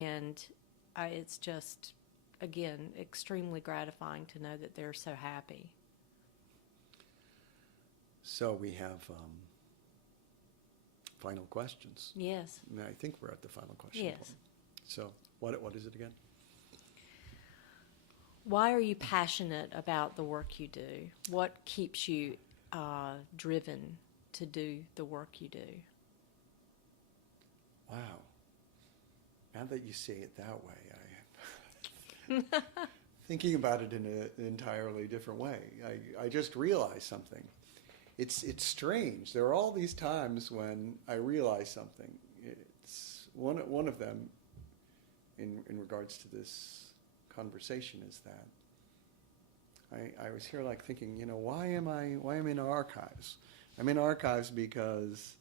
And it's just, again, extremely gratifying to know that they're so happy. So we have final questions. Yes. I think we're at the final question. Yes. Point. So what is it again? Why are you passionate about the work you do? What keeps you driven to do the work you do? Wow. Now that you say it that way, thinking about it in an entirely different way. I just realized something. It's strange. There are all these times when I realize something. It's one of them in regards to this conversation is that I was here like thinking, why am I in archives? I'm in archives because,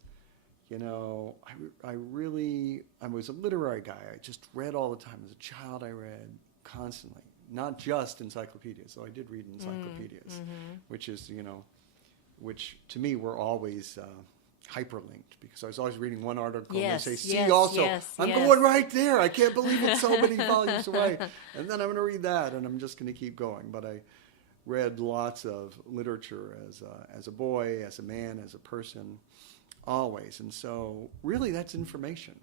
I was a literary guy. I just read all the time. As a child, I read constantly, not just encyclopedias, though I did read encyclopedias, which is, which to me were always hyperlinked because I was always reading one article and they say, see also, I'm going right there. I can't believe it's so many volumes away. And then I'm going to read that and I'm just going to keep going. But I read lots of literature as a boy, as a man, as a person, always. And so really that's information.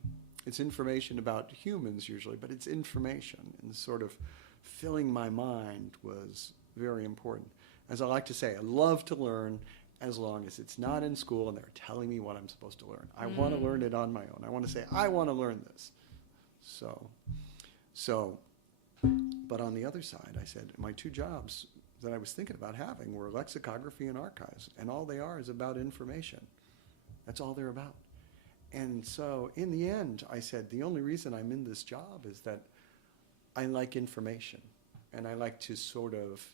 It's information about humans usually, but it's information. And sort of filling my mind was very important. As I like to say, I love to learn as long as it's not in school and they're telling me what I'm supposed to learn. I want to learn it on my own. I want to say, I want to learn this. So, but on the other side, I said, my two jobs that I was thinking about having were lexicography and archives, and all they are is about information. That's all they're about. And so in the end, I said, the only reason I'm in this job is that I like information, and I like to sort of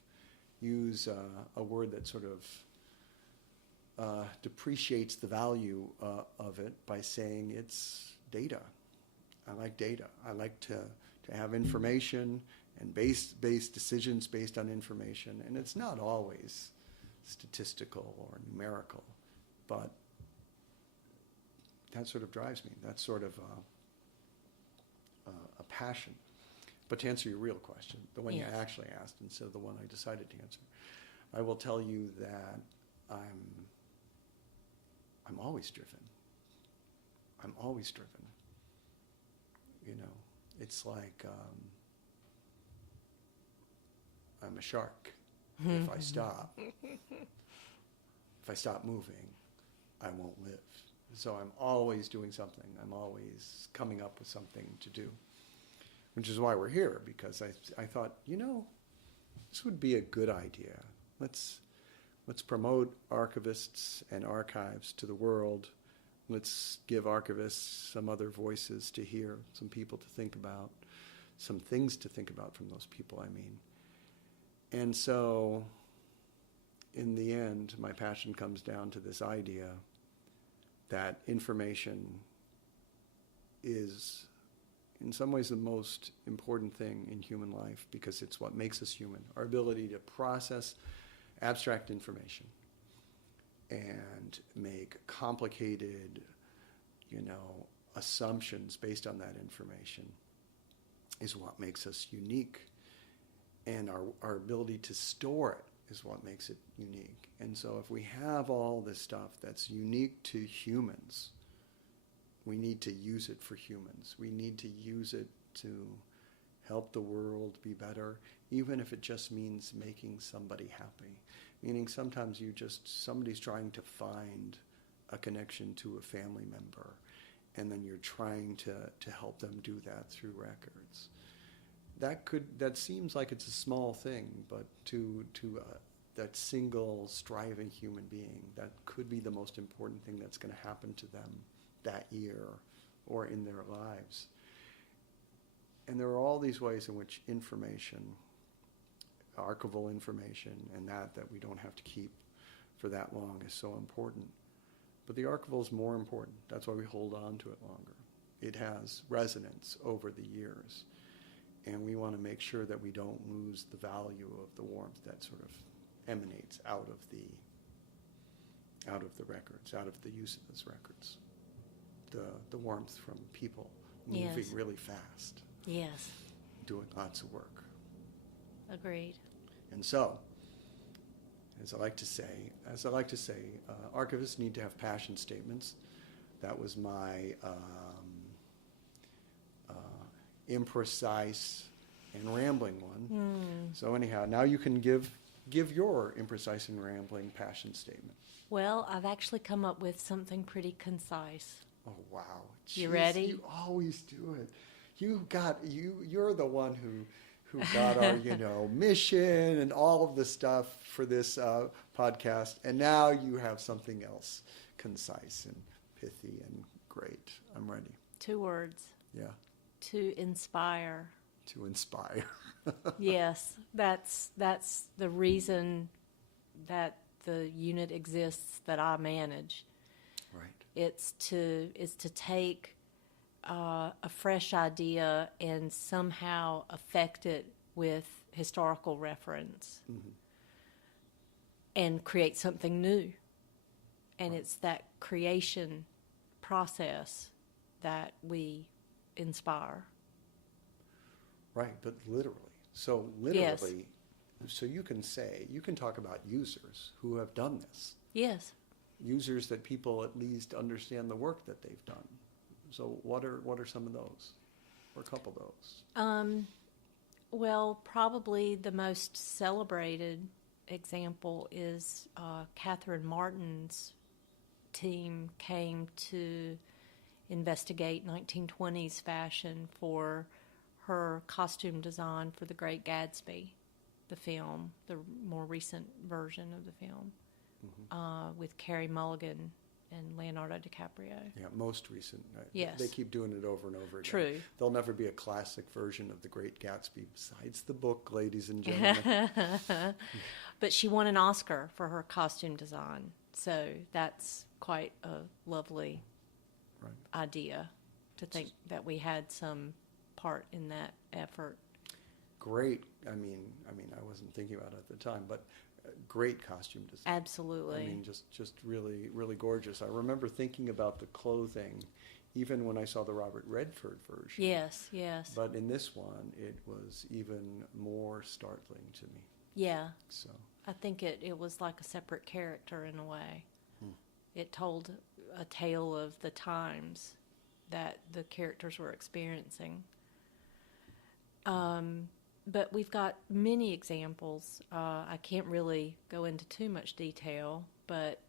use a word that sort of depreciates the value of it by saying it's data. I like data. I like to have information and base decisions based on information. And it's not always statistical or numerical, but that sort of drives me. That's sort of a passion. But to answer your real question, the one you actually asked instead of the one I decided to answer, I will tell you that I'm always driven. I'm always driven. It's like I'm a shark. If I stop moving, I won't live. So I'm always doing something. I'm always coming up with something to do, which is why we're here, because I thought, this would be a good idea. Let's promote archivists and archives to the world. Let's give archivists some other voices to hear, some people to think about, some things to think about from those people, I mean. And so, in the end, my passion comes down to this idea that information is, in some ways, the most important thing in human life because it's what makes us human. Our ability to process abstract information and make complicated, assumptions based on that information is what makes us unique. And our ability to store it is what makes it unique. And so if we have all this stuff that's unique to humans, we need to use it for humans. We need to use it to help the world be better, even if it just means making somebody happy. Meaning sometimes somebody's trying to find a connection to a family member, and then you're trying to help them do that through records. That seems like it's a small thing, but to that single striving human being, that could be the most important thing that's going to happen to them that year or in their lives. And there are all these ways in which information, archival information, and that we don't have to keep for that long is so important. But the archival is more important. That's why we hold on to it longer. It has resonance over the years. And we want to make sure that we don't lose the value of the warmth that sort of emanates out of the records, out of the use of those records. The warmth from people moving really fast. Yes. doing lots of work. Agreed. And so, as I like to say, archivists need to have passion statements. That was my imprecise and rambling one. So anyhow, now you can give your imprecise and rambling passion statement. Well, I've actually come up with something pretty concise. Oh wow! You Jeez, ready? You always do it. You're the one who got our mission and all of the stuff for this podcast, and now you have something else concise and pithy and great. I'm ready. 2 words. Yeah. To inspire. To inspire. Yes, that's the reason that the unit exists that I manage. Right. It's to take a fresh idea and somehow affect it with historical reference and create something new. And it's that creation process that we inspire. Right, but literally. So literally, so you can talk about users who have done this. Yes. Users that people at least understand the work that they've done. So what are some of those, or a couple of those? Well, probably the most celebrated example is Catherine Martin's team came to investigate 1920s fashion for her costume design for The Great Gatsby, the film, the more recent version of the film, with Carey Mulligan and Leonardo DiCaprio. Yeah, most recent. Yes. They keep doing it over and over again. True. There'll never be a classic version of The Great Gatsby besides the book, ladies and gentlemen. But she won an Oscar for her costume design, so that's quite a lovely idea to think that we had some part in that effort. Great. I mean, I wasn't thinking about it at the time, but great costume design. Absolutely. I mean, just really, really gorgeous. I remember thinking about the clothing, even when I saw the Robert Redford version. Yes. But in this one, it was even more startling to me. Yeah. So I think it was like a separate character in a way. It told a tale of the times that the characters were experiencing. But we've got many examples. I can't really go into too much detail, but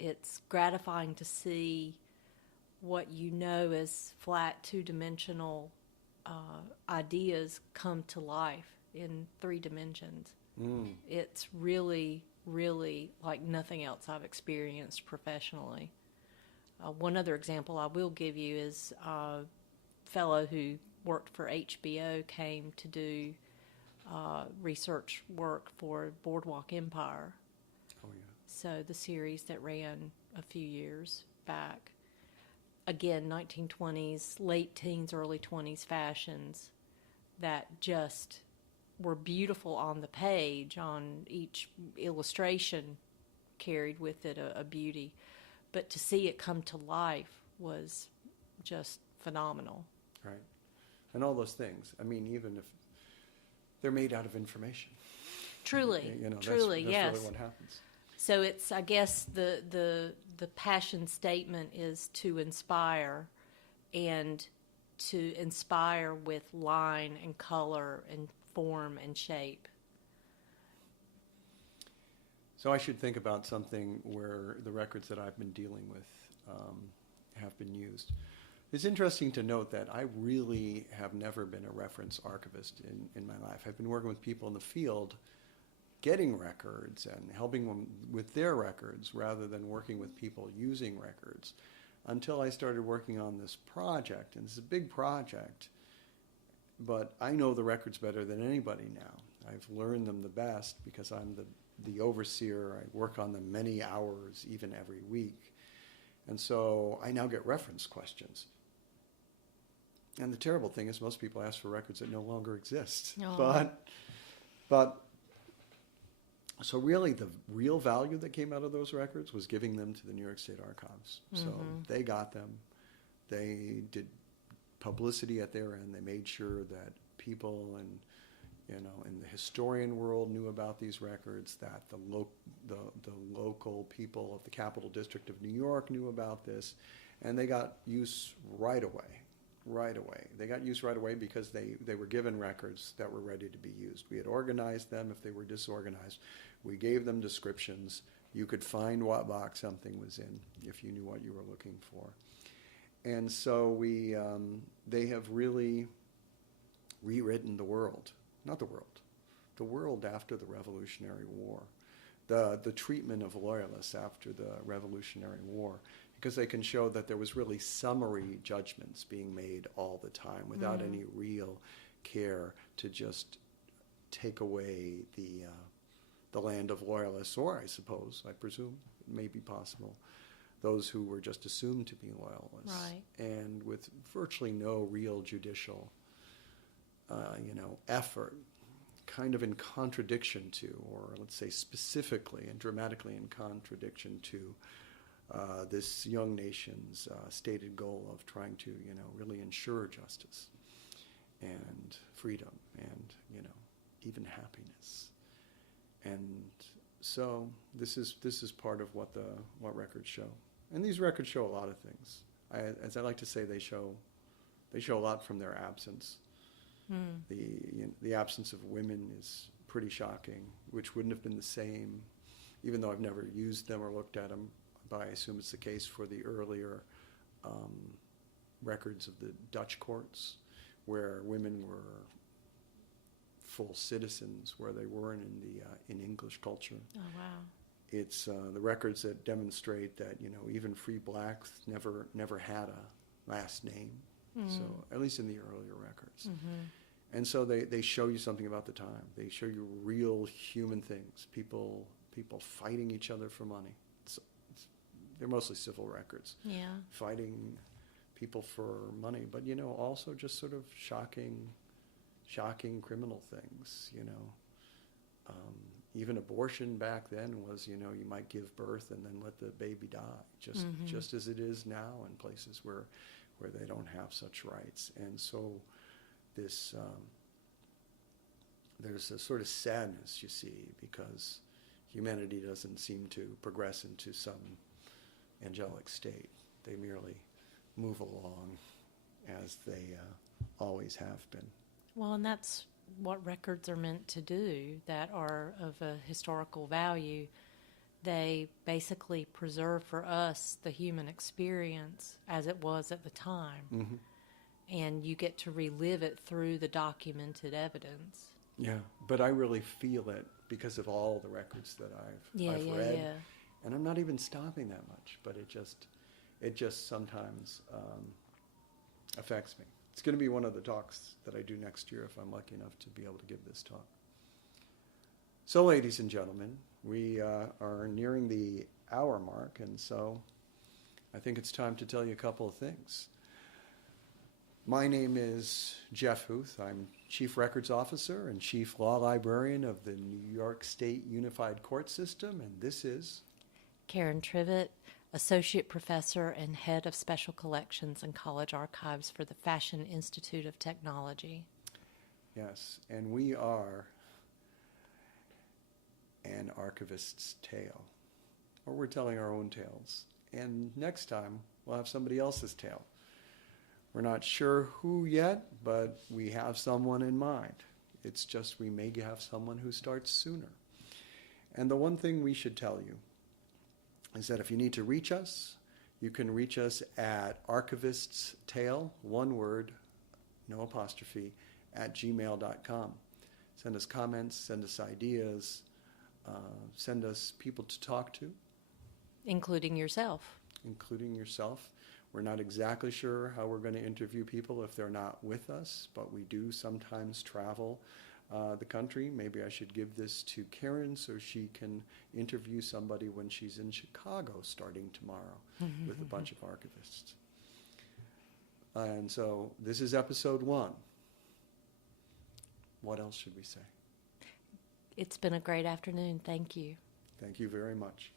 it's gratifying to see what you know as flat two-dimensional ideas come to life in 3 dimensions. It's really, really like nothing else I've experienced professionally. One other example I will give you is a fellow who worked for HBO came to do research work for Boardwalk Empire. Oh, yeah. So the series that ran a few years back. Again, 1920s, late teens, early 20s fashions that just were beautiful on the page. On each illustration carried with it a beauty. But to see it come to life was just phenomenal. Right. And all those things. I mean, even if they're made out of information. Truly, that's yes. really what happens. So it's, I guess, the passion statement is to inspire, and to inspire with line and color and form and shape. So I should think about something where the records that I've been dealing with have been used. It's interesting to note that I really have never been a reference archivist in my life. I've been working with people in the field getting records and helping them with their records rather than working with people using records until I started working on this project. And it's a big project, but I know the records better than anybody now. I've learned them the best because I'm the overseer. I work on them many hours, even every week. And so I now get reference questions. And the terrible thing is most people ask for records that no longer exist. Oh. But so really the real value that came out of those records was giving them to the New York State Archives. So they got them. They did publicity at their end. They made sure that people and in the historian world knew about these records, that the local people of the Capital District of New York knew about this, and they got use right away. Right away. They got use right away because they were given records that were ready to be used. We had organized them if they were disorganized. We gave them descriptions. You could find what box something was in if you knew what you were looking for. And so they have really rewritten the world. Not the world. The world after the Revolutionary War. The treatment of loyalists after the Revolutionary War. Because they can show that there was really summary judgments being made all the time without any real care to just take away the land of loyalists, or I presume, it may be possible, those who were just assumed to be loyalists. Right. And with virtually no real judicial, effort, kind of in contradiction to, or let's say specifically and dramatically in contradiction to, this young nation's stated goal of trying to, really ensure justice and freedom and, even happiness. And so this is part of what records show. And these records show a lot of things. As I like to say, they show a lot from their absence. The absence of women is pretty shocking, which wouldn't have been the same, even though I've never used them or looked at them. But I assume it's the case for the earlier records of the Dutch courts, where women were full citizens, where they weren't in English culture. Oh, wow. It's the records that demonstrate that even free blacks never had a last name. So at least in the earlier records. And so they show you something about the time. They show you real human things. People fighting each other for money. They're mostly civil records. Yeah. Fighting people for money, but also just sort of shocking criminal things. Even abortion back then was, you might give birth and then let the baby die, just as it is now in places where they don't have such rights. And so this there's a sort of sadness, you see, because humanity doesn't seem to progress into some angelic state. They merely move along as they always have been. Well, and that's what records are meant to do, that are of a historical value. They basically preserve for us the human experience as it was at the time. And you get to relive it through the documented evidence. Yeah, but I really feel it because of all the records that I've read. Yeah. And I'm not even stopping that much, but it just sometimes affects me. It's going to be one of the talks that I do next year if I'm lucky enough to be able to give this talk. So, ladies and gentlemen, we are nearing the hour mark, and so I think it's time to tell you a couple of things. My name is Geof Huth. I'm Chief Records Officer and Chief Law Librarian of the New York State Unified Court System, and this is Karen Trivette, Associate Professor and Head of Special Collections and College Archives for the Fashion Institute of Technology. Yes, and we are an archivist's tale, or we're telling our own tales. And next time, we'll have somebody else's tale. We're not sure who yet, but we have someone in mind. It's just we may have someone who starts sooner. And the one thing we should tell you is that if you need to reach us, you can reach us at archiviststale, one word, no apostrophe, @gmail.com. Send us comments, send us ideas, send us people to talk to. Including yourself. Including yourself. We're not exactly sure how we're going to interview people if they're not with us, but we do sometimes travel the country. Maybe I should give this to Karen so she can interview somebody when she's in Chicago starting tomorrow with a bunch of archivists. And so this is episode 1. What else should we say? It's been a great afternoon. Thank you. Thank you very much.